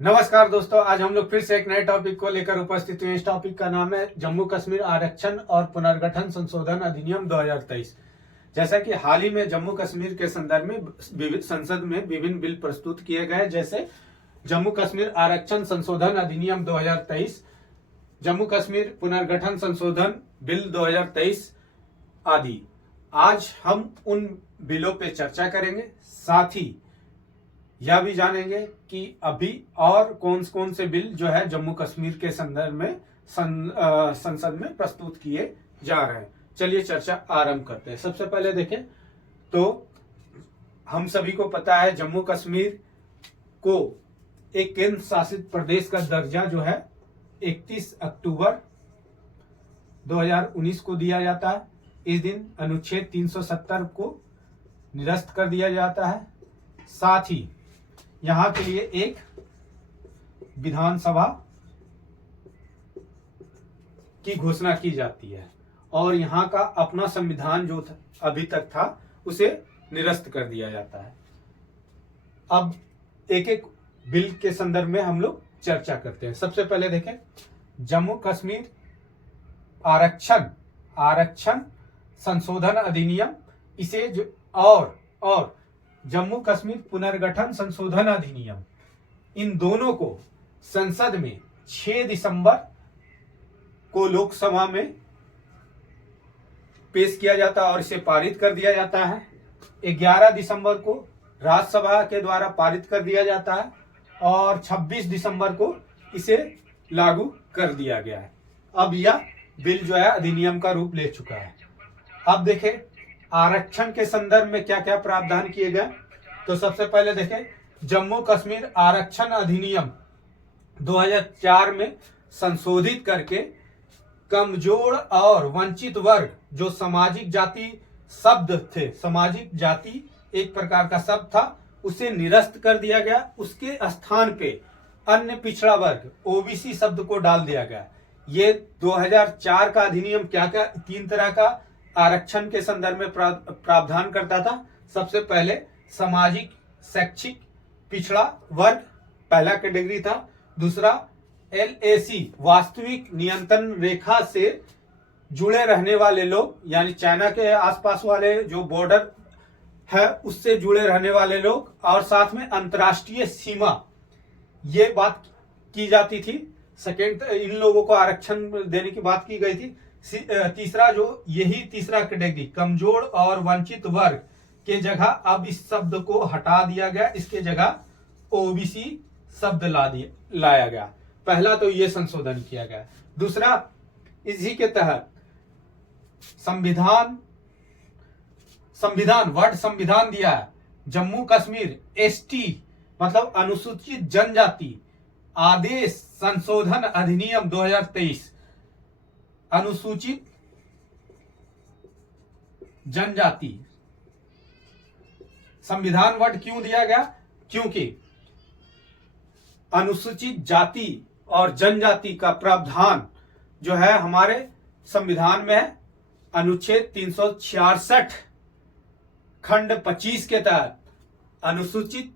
नमस्कार दोस्तों, आज हम लोग फिर से एक नए टॉपिक को लेकर उपस्थित हुए। इस टॉपिक का नाम है जम्मू कश्मीर आरक्षण और पुनर्गठन संशोधन अधिनियम 2023। जैसा कि हाल ही में जम्मू कश्मीर के संदर्भ में संसद में विभिन्न बिल प्रस्तुत किए गए, जैसे जम्मू कश्मीर आरक्षण संशोधन अधिनियम 2023, जम्मू कश्मीर पुनर्गठन संशोधन बिल 2023 आदि। आज हम उन बिलों पे चर्चा करेंगे, साथ ही यह भी जानेंगे कि अभी और कौन कौन से बिल जो है जम्मू कश्मीर के संदर्भ में संसद में प्रस्तुत किए जा रहे हैं। चलिए चर्चा आरंभ करते हैं। सबसे पहले देखें तो हम सभी को पता है जम्मू कश्मीर को एक केंद्र शासित प्रदेश का दर्जा जो है 31 अक्टूबर 2019 को दिया जाता है। इस दिन अनुच्छेद 370 को निरस्त कर दिया जाता है। साथ ही यहां के लिए एक विधानसभा की घोषणा की जाती है और यहां का अपना संविधान जो अभी तक था उसे निरस्त कर दिया जाता है। अब एक एक बिल के संदर्भ में हम लोग चर्चा करते हैं। सबसे पहले देखें जम्मू कश्मीर आरक्षण संशोधन अधिनियम, इसे जो और जम्मू कश्मीर पुनर्गठन संशोधन अधिनियम, इन दोनों को संसद में 6 दिसंबर को लोकसभा में पेश किया जाता है और इसे पारित कर दिया जाता है। 11 दिसंबर को राज्यसभा के द्वारा पारित कर दिया जाता है और 26 दिसंबर को इसे लागू कर दिया गया है। अब यह बिल जो है अधिनियम का रूप ले चुका है। अब देखें आरक्षण के संदर्भ में क्या क्या प्रावधान किए गए। तो सबसे पहले देखें जम्मू कश्मीर आरक्षण अधिनियम 2004 में संशोधित करके कमजोर और वंचित वर्ग, जो सामाजिक जाति शब्द थे, सामाजिक जाति एक प्रकार का शब्द था, उसे निरस्त कर दिया गया। उसके स्थान पे अन्य पिछड़ा वर्ग ओबीसी शब्द को डाल दिया गया। ये 2004 का अधिनियम क्या क्या 3 तरह का आरक्षण के संदर्भ में प्रावधान करता था। सबसे पहले सामाजिक शैक्षिक पिछड़ा वर्ग पहला कैटेगरी था। दूसरा LAC वास्तविक नियंत्रण रेखा से जुड़े रहने वाले लोग, यानी चाइना के आसपास वाले जो बॉर्डर है उससे जुड़े रहने वाले लोग, और साथ में अंतर्राष्ट्रीय सीमा, ये बात की जाती थी। सेकेंड, इन लोगों को आरक्षण देने की बात की गई थी। तीसरा, जो यही तीसरा कैटेगरी कमजोर और वंचित वर्ग के जगह अब इस शब्द को हटा दिया गया, इसके जगह ओबीसी शब्द लाया गया। पहला तो ये संशोधन किया गया। दूसरा, इसी के तहत संविधान दिया है। जम्मू कश्मीर ST मतलब अनुसूचित जनजाति आदेश संशोधन अधिनियम 2023, अनुसूचित जनजाति संविधान वर्ड क्यों दिया गया? क्योंकि अनुसूचित जाति और जनजाति का प्रावधान जो है हमारे संविधान में है। अनुच्छेद 366 खंड 25 के तहत अनुसूचित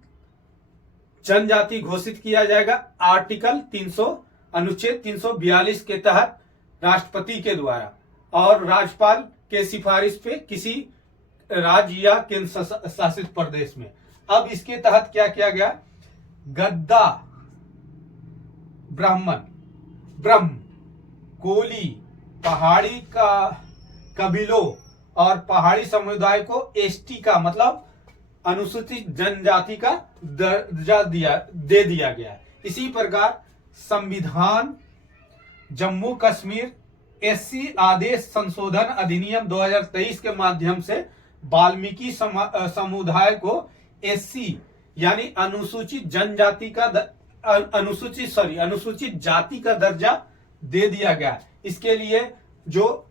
जनजाति घोषित किया जाएगा। आर्टिकल 300 अनुच्छेद 342 के तहत राष्ट्रपति के द्वारा और राज्यपाल के सिफारिश पे किसी राज्य या केंद्र शासित प्रदेश में। अब इसके तहत क्या किया गया? गद्दा, ब्रह्म, कोली, पहाड़ी का कबीलों और पहाड़ी समुदाय को ST का मतलब अनुसूचित जनजाति का दर्जा दे दिया गया। इसी प्रकार संविधान जम्मू कश्मीर SC आदेश संशोधन अधिनियम 2023 के माध्यम से वाल्मीकि समुदाय को SC यानी अनुसूचित जाति का दर्जा दे दिया गया। इसके लिए जो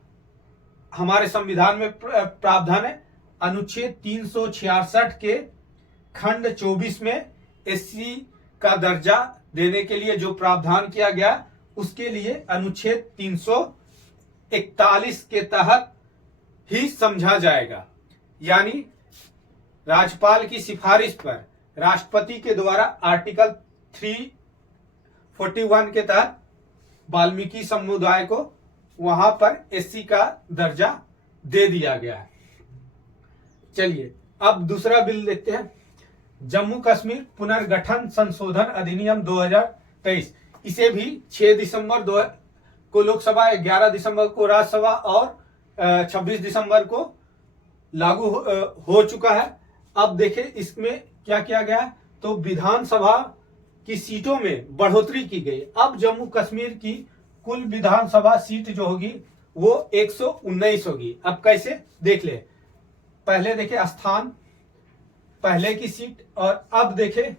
हमारे संविधान में प्रावधान है, अनुच्छेद 366 के खंड 24 में SC का दर्जा देने के लिए जो प्रावधान किया गया, उसके लिए अनुच्छेद 341 के तहत ही समझा जाएगा। यानी राज्यपाल की सिफारिश पर राष्ट्रपति के द्वारा आर्टिकल 3 41 के तहत वाल्मीकि समुदाय को वहां पर एससी का दर्जा दे दिया गया है। चलिए अब दूसरा बिल देखते हैं, जम्मू कश्मीर पुनर्गठन संशोधन अधिनियम 2023। इसे भी 6 दिसंबर को लोकसभा, 11 दिसंबर को राज्यसभा और 26 दिसंबर को लागू हो चुका है। अब देखें इसमें क्या किया गया, तो विधानसभा की सीटों में बढ़ोतरी की गई। अब जम्मू कश्मीर की कुल विधानसभा सीट जो होगी वो 119 होगी। अब कैसे देख ले, पहले देखे स्थान, पहले की सीट, और अब देखे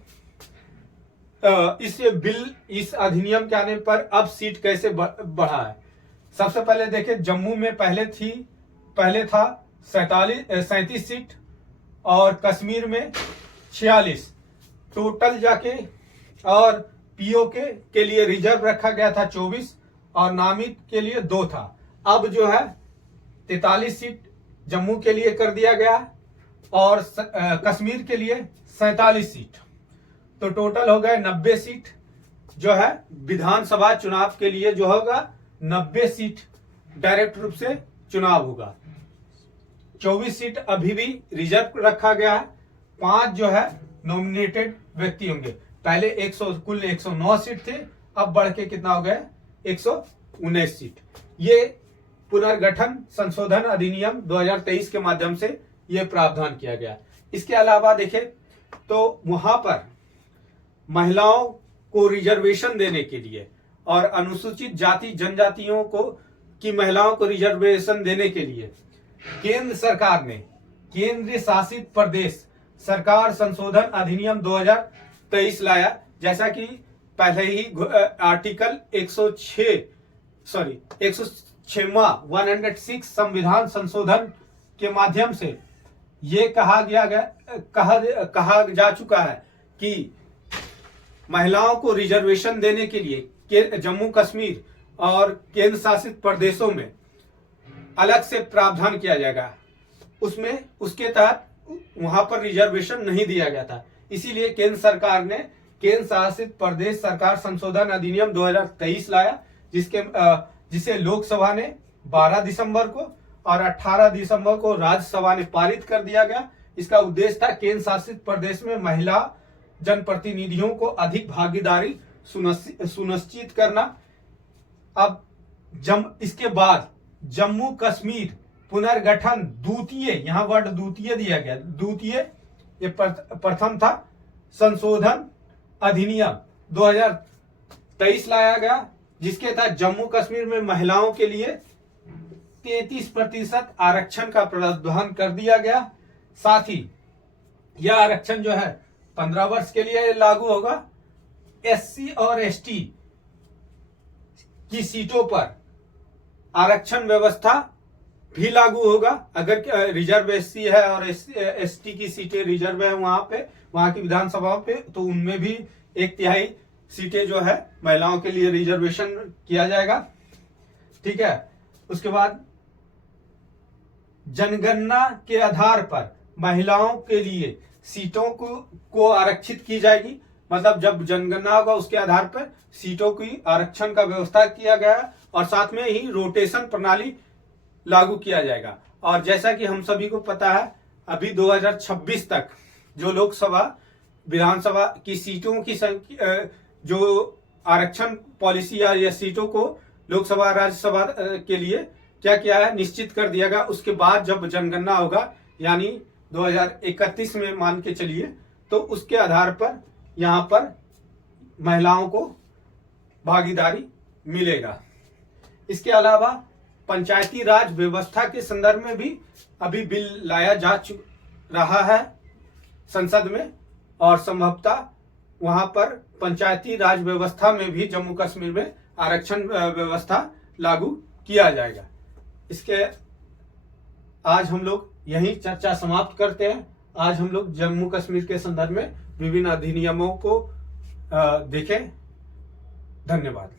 इस अधिनियम के आने पर अब सीट कैसे बढ़ा है। सबसे पहले देखे जम्मू में पहले था 37 सीट और कश्मीर में 46 टोटल जाके, और पीओके के लिए रिजर्व रखा गया था 24 और नामित के लिए 2 था। अब जो है 43 सीट जम्मू के लिए कर दिया गया और कश्मीर के लिए 47 सीट, तो टोटल हो गए 90 सीट जो है विधानसभा चुनाव के लिए जो होगा 90 सीट डायरेक्ट रूप से चुनाव होगा। 24 सीट अभी भी रिजर्व रखा गया है, 5 जो है नॉमिनेटेड व्यक्ति होंगे। पहले कुल 109 सीट थे, अब बढ़ के कितना हो गया 119 सीट। ये पुनर्गठन संशोधन अधिनियम 2023 के माध्यम से ये प्रावधान किया गया। इसके अलावा देखें तो वहां पर महिलाओं को रिजर्वेशन देने के लिए और अनुसूचित जाति जनजातियों की महिलाओं को रिजर्वेशन देने के लिए केंद्र सरकार ने केंद्रीय शासित प्रदेश सरकार संशोधन अधिनियम 2023 लाया। जैसा कि पहले ही आर्टिकल 106 संविधान संशोधन के माध्यम से ये कहा जा चुका है कि महिलाओं को रिजर्वेशन देने के लिए जम्मू कश्मीर और केंद्र शासित प्रदेशों में अलग से प्रावधान किया जाएगा। उसके तहत वहां पर रिजर्वेशन नहीं दिया गया था, इसीलिए केंद्र सरकार ने केंद्र शासित प्रदेश सरकार संशोधन अधिनियम 2023 लाया, जिसे लोकसभा ने 12 दिसंबर को और 18 दिसंबर को राज्यसभा ने पारित कर दिया गया। इसका उद्देश्य था केंद्र शासित प्रदेश में महिला जनप्रतिनिधियों को अधिक भागीदारी सुनिश्चित करना। अब इसके बाद जम्मू कश्मीर पुनर्गठन द्वितीय, यहाँ वर्ड द्वितीय दिया गया, द्वितीय ये प्रथम था संशोधन अधिनियम 2023 लाया गया, जिसके तहत जम्मू कश्मीर में महिलाओं के लिए 33% आरक्षण का प्रावधान कर दिया गया। साथ ही यह आरक्षण जो है 15 वर्ष के लिए लागू होगा। एससी और एसटी की सीटों पर आरक्षण व्यवस्था भी लागू होगा। अगर रिजर्व एससी है और एसटी की सीटें रिजर्व है वहां की विधानसभा पे, तो उनमें भी 1/3 सीटें जो है महिलाओं के लिए रिजर्वेशन किया जाएगा। ठीक है, उसके बाद जनगणना के आधार पर महिलाओं के लिए सीटों को आरक्षित की जाएगी। मतलब जब जनगणना होगा उसके आधार पर सीटों की आरक्षण का व्यवस्था किया गया और साथ में ही रोटेशन प्रणाली लागू किया जाएगा। और जैसा कि हम सभी को पता है, अभी 2026 तक जो लोकसभा विधानसभा की सीटों की संख्या, जो आरक्षण पॉलिसी या सीटों को लोकसभा राज्यसभा के लिए क्या किया है निश्चित कर दिया गया। उसके बाद जब जनगणना होगा यानी 2031 में मान के चलिए, तो उसके आधार पर यहाँ पर महिलाओं को भागीदारी मिलेगा। इसके अलावा पंचायती राज व्यवस्था के संदर्भ में भी अभी बिल लाया जा रहा है संसद में, और संभवतः वहां पर पंचायती राज व्यवस्था में भी जम्मू कश्मीर में आरक्षण व्यवस्था लागू किया जाएगा। इसके आज हम लोग यही चर्चा समाप्त करते हैं। आज हम लोग जम्मू कश्मीर के संदर्भ में विभिन्न अधिनियमों को देखें। धन्यवाद।